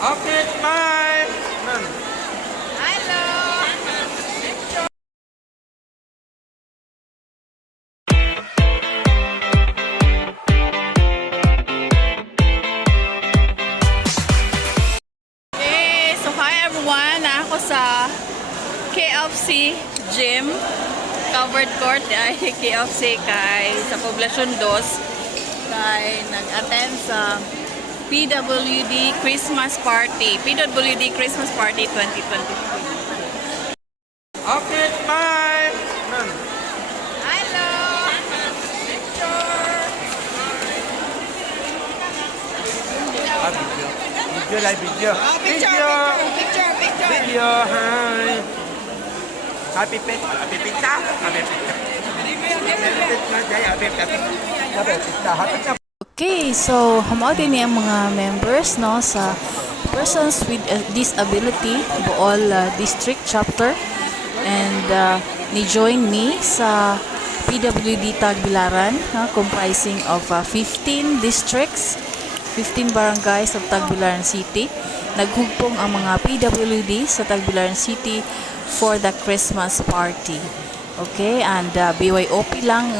Okay, bye. Hello. Okay, so hi everyone. Ako sa KFC gym. Covered court ay KFC kay sa Poblacion 2 kay nag-attend sa PWD Christmas Party. PWD Christmas Party 2023. Okay, bye. Hello. Video lah video. Video. Hi. Happy pizza. Happy pizza. Okay, so hamao din ang mga members no sa Persons with Disability Bohol District Chapter and ni-join me sa PWD-TAGBILARAN comprising of 15 districts, 15 barangays of Tagbilaran City. Naghugpong ang mga PWD sa Tagbilaran City for the Christmas party. Okay, and BYOP lang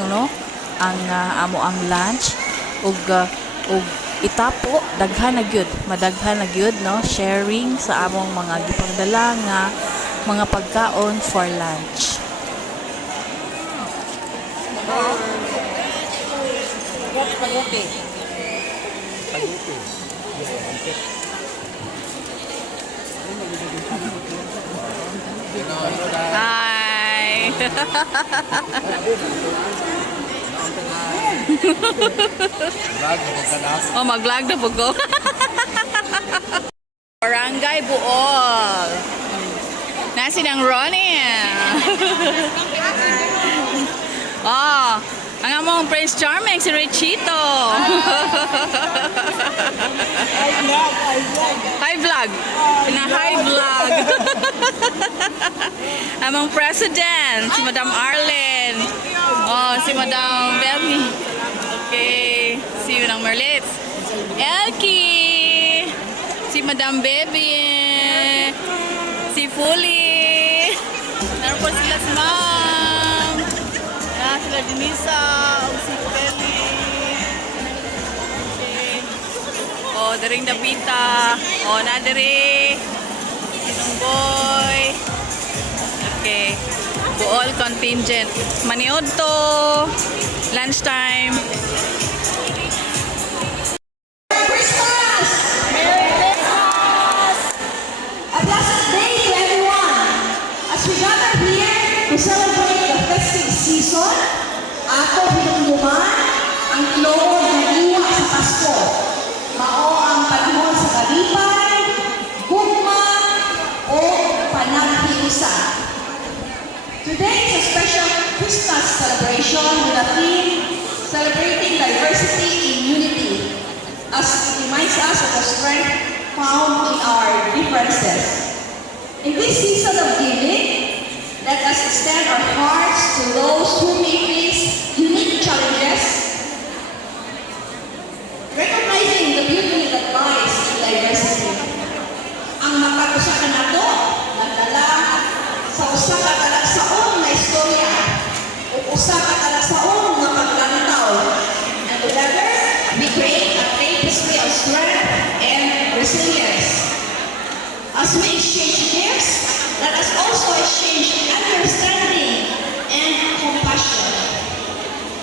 ang amo ang lunch ug itapo daghan na gyud, madaghan na gyud no, sharing sa among mga gipangdala nga mga pagkaon for lunch. Hi. Oh, mag-vlog na po ko. Barangay Buol. Nasi ng Ronnie. Oh, ang among Prince Charming, si Richito. Hi vlog. Hi vlog. Among President, si Madam Arlen. Oh, si Madam Belmi. Okay, si Madam Merlitz. Elkie. Si Madam Baby. Si Fully. Naroon po sila si Ma'am. Sila Denisa. O si Kelly. Okay. Oh, daring Dapita. Oh, nadiri. Sinong boy. Okay. Buol contingent. Maniod to. Lunchtime. To celebrate the festive season, ato hinumduman ang tinuod na iwa sa Pasko. Mao ang panahon sa kalipay, gugma, o panaghiusa. Today is a special Christmas celebration with a theme celebrating diversity in unity, as it reminds us of the strength found in our differences. In this season of giving, let us extend our hearts to those who may face unique challenges, recognizing the beauty that lies in diversity. Ang mapag-usa ka nato, nagdala sa usa ka talagsaon na istorya o usa ka talagsaon na paglantaw. And together, we create a tapestry of strength and resilience. As we exchange gifts, let us also exchange understanding and compassion.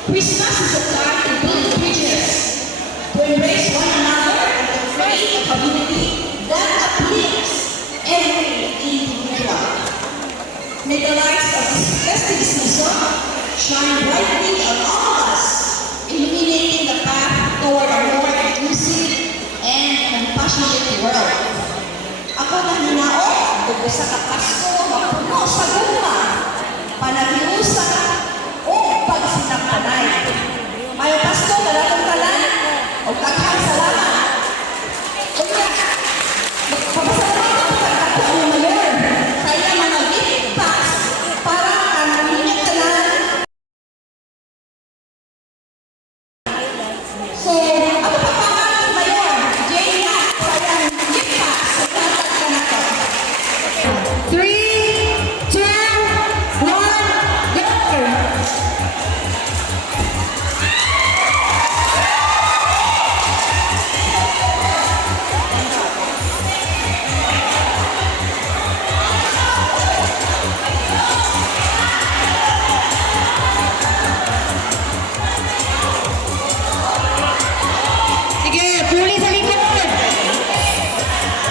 Christmas is a time to build bridges, to embrace one another, and to create a community that uplifts every individual. May the lights of this festive season shine brightly on all of us, illuminating the path toward a more inclusive and compassionate world. Ako na hinaon, dugo sa Pasko, mapuno sa guma, panagiusa o pagsinagpanay. Mayo Pasko, dalatong talan, o taghang salamat. O kaya, magpapasalamat ang pagkako ni Mayor, kaya mga gipas para ang inyong talan. So, ako pa pangalan ni Mayor, Jane, kaya gipas.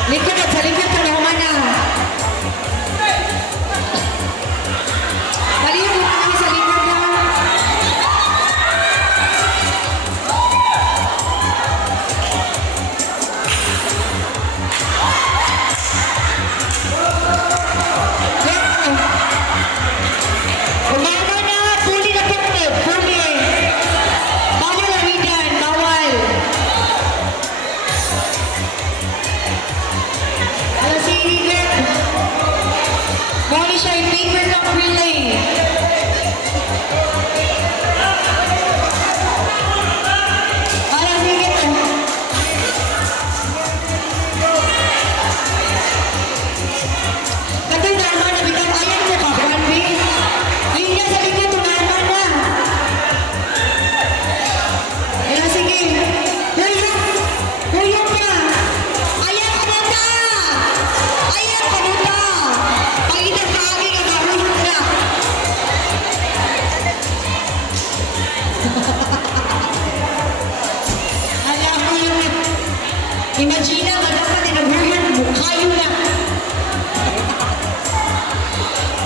Likod at sa likod ka na humana. Baliw mo kami sa likod na. Umaga na, puli na kapit, puli. Bawal aridan, bawal. Alas higit. Bawal siya yung paper cup relay. Alas higit. Katay na naman na bitang ayan mo ka, Juan B. Linya sa likod, tunaman na. Ayan, sige. Huyo pa. Ayan ka na ta. Ayan ka na ta. Pag-itan sa akin, nag-huyo na. Alam mo yun. Imagine nga dapat na nag-huyo, mukha yun na.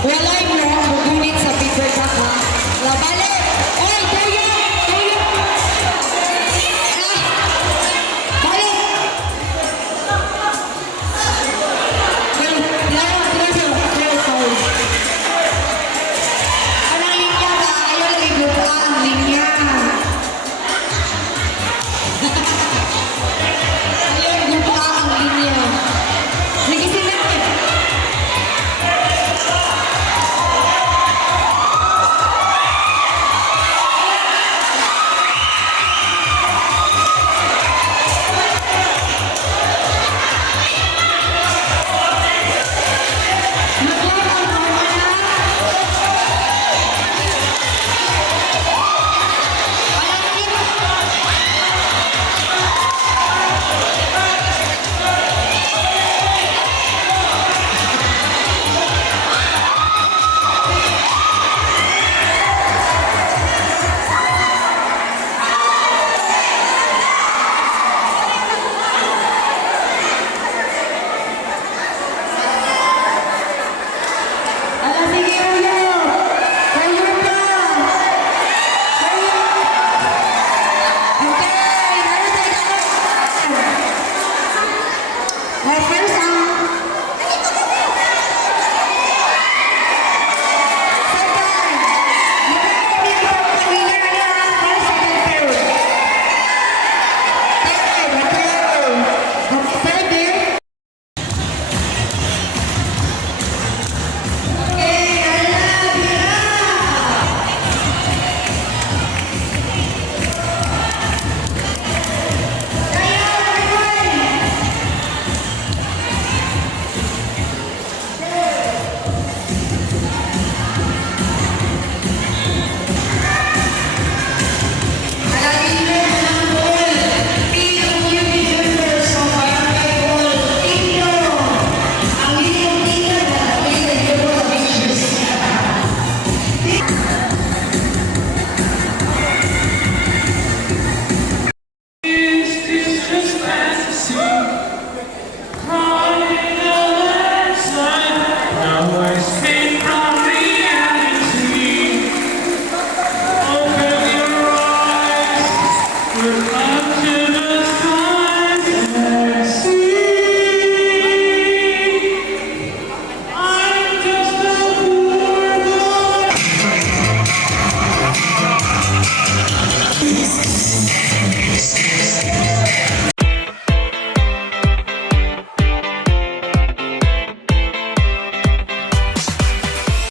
Wala yung magunit sa paper cup ha. Labale! Oy, tuyo! Tuyo! Ah! Balik! Anong linya ka? Ayaw libot ka ang linya. Ayaw libot ka ang linya. Sige sila. Alam, sige, Uyo! Uyo pa! Uyo! Okay, meron tayo. First